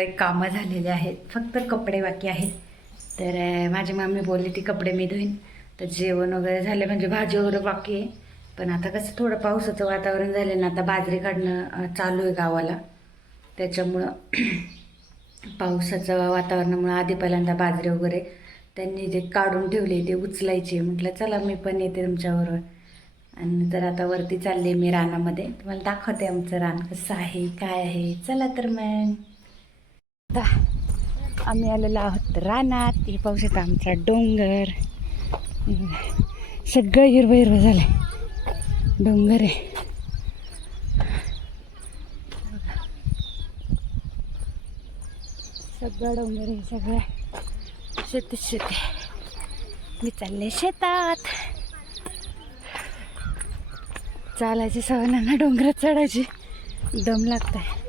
एक कामं झालेले आहेत. फक्त कपडे बाकी आहेत. तर माझी मम्मी बोलली ती कपडे मी धुईन. तर जेवण वगैरे झालं म्हणजे भाजी वगैरे बाकी आहे. पण आता कसं थोडं पावसाचं वातावरण झालं ना आता बाजरी काढणं चालू आहे गावाला. त्याच्यामुळं पावसाचं वातावरणामुळं आधी पहिल्यांदा बाजरी वगैरे त्यांनी जे काढून ठेवले ते उचलायचे म्हटलं चला मी पण येते तुमच्याबरोबर. आणि तर आता वरती चालले मी रानामध्ये. तुम्हाला दाखवते आमचं रान कसं आहे काय आहे. चला तर मग. आता आम्ही आलेलो आहोत रानात. हे पाहू शकता आमचा डोंगर. सगळं हिरवं हिरवं झालंय. डोंगर आहे. सगळं डोंगर आहे सगळं. शेती शेती मी चालले शेतात. चालायची सवय ना डोंगरात चढायची. दम लागतंय.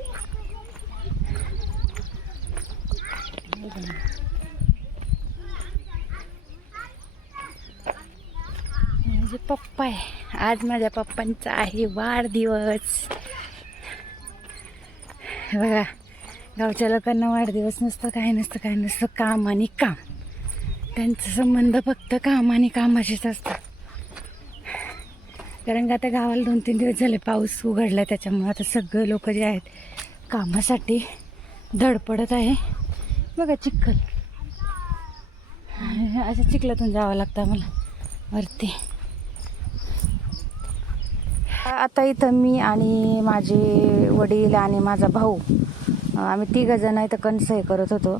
माझे पप्पा आहे. आज माझ्या पप्पांचा आहे वाढदिवस. बघा गावच्या लोकांना वाढदिवस नसतं काय नसतं काय नसतं काम आणि काम. त्यांचा संबंध फक्त काम आणि कामाशीच असतं. कारण का आता गावाला दोन तीन दिवस झाले पाऊस उघडला त्याच्यामुळे आता सगळे लोक जे आहेत कामासाठी धडपडत आहे. बघा चिखल. असं चिखलातून जावं लागतं आम्हाला. वरती. आता इथं मी आणि माझे वडील आणि माझा भाऊ आम्ही तिघं जण इथं कणस हे करत होतो.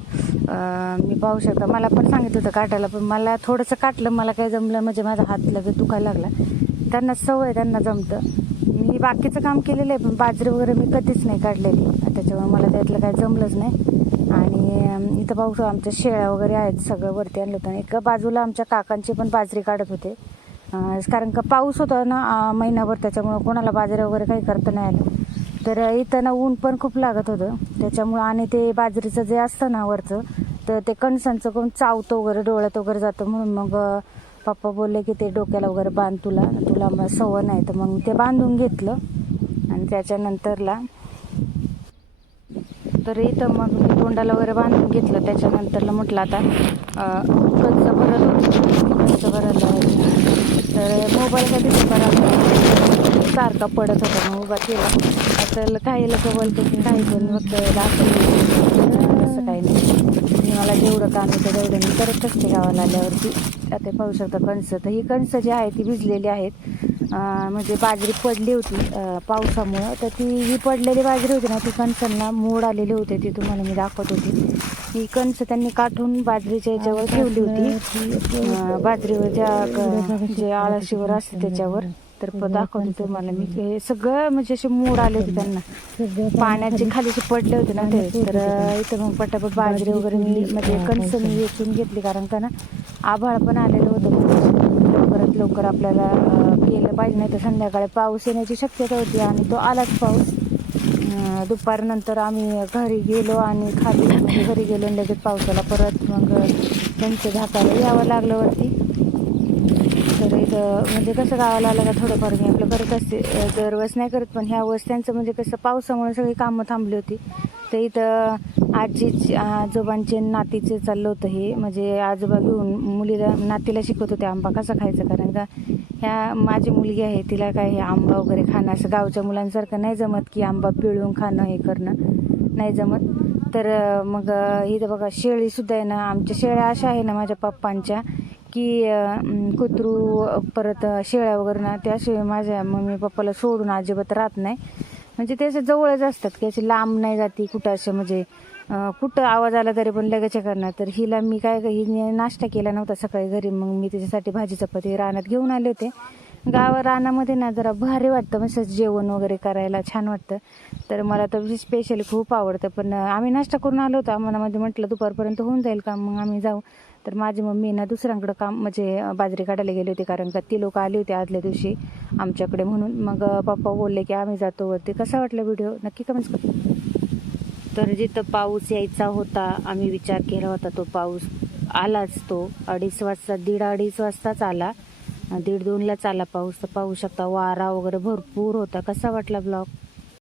मी पाहू शकता मला पण सांगितलं होतं काटायला पण मला थोडंसं काटलं मला काय जमलं म्हणजे माझा हात लगेच दुखायला लागला. त्यांना सवय त्यांना जमतं. मी बाकीचं काम केलेलं आहे पण बाजरी वगैरे मी कधीच नाही काढलेली. त्याच्यामुळे मला त्यातलं काय जमलंच नाही. आणि इथं पाहू शकतो आमच्या शेळ्या वगैरे आहेत सगळं वरती आणलं होतं. एका बाजूला आमच्या काकांची पण बाजरी काढत होते. कारण का पाऊस होता ना महिनाभर त्याच्यामुळं कोणाला बाजरी वगैरे काही करता नाही आलं. तर इथं ना ऊन पण खूप लागत होतं. त्याच्यामुळं आणि ते बाजरीचं जे असतं ना वरचं तर ते कणसांचं कोण चावतं वगैरे डोळ्यात वगैरे जातं. म्हणून मग पप्पा बोलले की ते डोक्याला वगैरे बांध तुला. तुला सवय नाही तर मग ते बांधून घेतलं. आणि त्याच्यानंतरला तर इथं मग मी तोंडाला वगैरे बांधून घेतलं. त्याच्यानंतरला म्हटलं आता अं, कंच भरत होतं. कंच तर मोबाईल काय तिथे बरा सारखा पडत होता. मग उभा केला. आता काही लोक बोलते की काही पण मग दाखवलं असं काही नाही. मला जेवढं काम येतं तेवढं मी करत असते गावाला आल्यावरती. आता पाहू शकता कणसं. तर ही कणसं जी आहे ती भिजलेली आहेत. म्हणजे बाजरी पडली होती पावसामुळं. तर ती ही पडलेली बाजरी होती ना ती कणसांना मोड आलेले होते ती तुम्हाला मी दाखवत होती. ही कणस त्यांनी काढून बाजरीच्या याच्यावर ठेवली होती. बाजरीवर बाजरीवरच्या जे आळशीवर असते त्याच्यावर. तर प- दाखवते तुम्हाला मी. हे सगळं म्हणजे असे मोड आले होते त्यांना. पाण्याचे खाली पडले होते ना ते तर इथं मग पटापट बाजरी वगैरे मी म्हणजे कणस मी वेचून घेतली. कारण का ना आभाळ पण आलेलं होतं. लवकरात लवकर आपल्याला केलं पाहिजे नाही तर संध्याकाळी पाऊस येण्याची शक्यता होती आणि तो आलाच पाऊस. दुपारनंतर आम्ही घरी गेलो आणि खाली म्हणजे घरी गेलो लगेच पावसाला परत मग त्यांचं झाकायला यावं लागलं वरती. तर इथं म्हणजे कसं गावाला आलं का थोडंफार मी आपलं करत असते. अं, दरवेळेस नाही करत पण ह्या वेळेस त्यांचं म्हणजे कसं पावसामुळे सगळी कामं थांबली होती. तर इथं आजी आजोबांचे नातीचे चाललं होतं हे. म्हणजे आजोबा घेऊन मुलीला नातीला शिकवत होते आंबा कसा खायचा? कारण का ह्या माझी मुलगी आहे तिला काय हे आंबा वगैरे खाणं असं गावच्या मुलांसारखं नाही जमत की आंबा पिळून खाणं हे करणं. नाही जमत. तर मग इथं बघा शेळीसुद्धा आहे ना आमच्या शेळ्या अशा आहे ना माझ्या पप्पांच्या की कुत्रू परत शेळ्या वगैरे ना त्याशिवाय माझ्या मम्मी पप्पाला सोडून अजिबात राहत नाही. म्हणजे ते असे जवळच असतात की असे लांब नाही जाती कुठं असे म्हणजे कुठं आवाज आला तरी पण लगेच करणार. तर हिला मी काय हिने नाश्ता केला नव्हता सकाळी घरी. मग मी तिच्यासाठी भाजी चपाती रानात घेऊन आले होते. गावा रानामध्ये ना जरा भारी वाटतं म्हणजे जेवण वगैरे करायला. छान वाटतं. तर मला तर स्पेशली खूप आवडतं. पण आम्ही नाश्ता करून आलो होतो. आम्हाला मध्ये म्हटलं दुपारपर्यंत होऊन जाईल का मग आम्ही जाऊ. तर माझी मम्मी ना दुसऱ्यांकडे काम म्हणजे बाजरी काढायला गेली होती. कारण का ती लोक आली होती आदल्या दिवशी आमच्याकडे म्हणून. मग पप्पा बोलले की आम्ही जातो वरती. कसा वाटला व्हिडिओ? नक्की कमेंट्स कर. तर जिथं पाऊस यायचा होता आम्ही विचार केला होता तो पाऊस आलाच तो. अडीच वाजता दीड अडीच वाजताच आला. दीड दोनलाच आला पाऊस. तर पाहू शकता वारा वगैरे भरपूर होता. कसा वाटला ब्लॉग?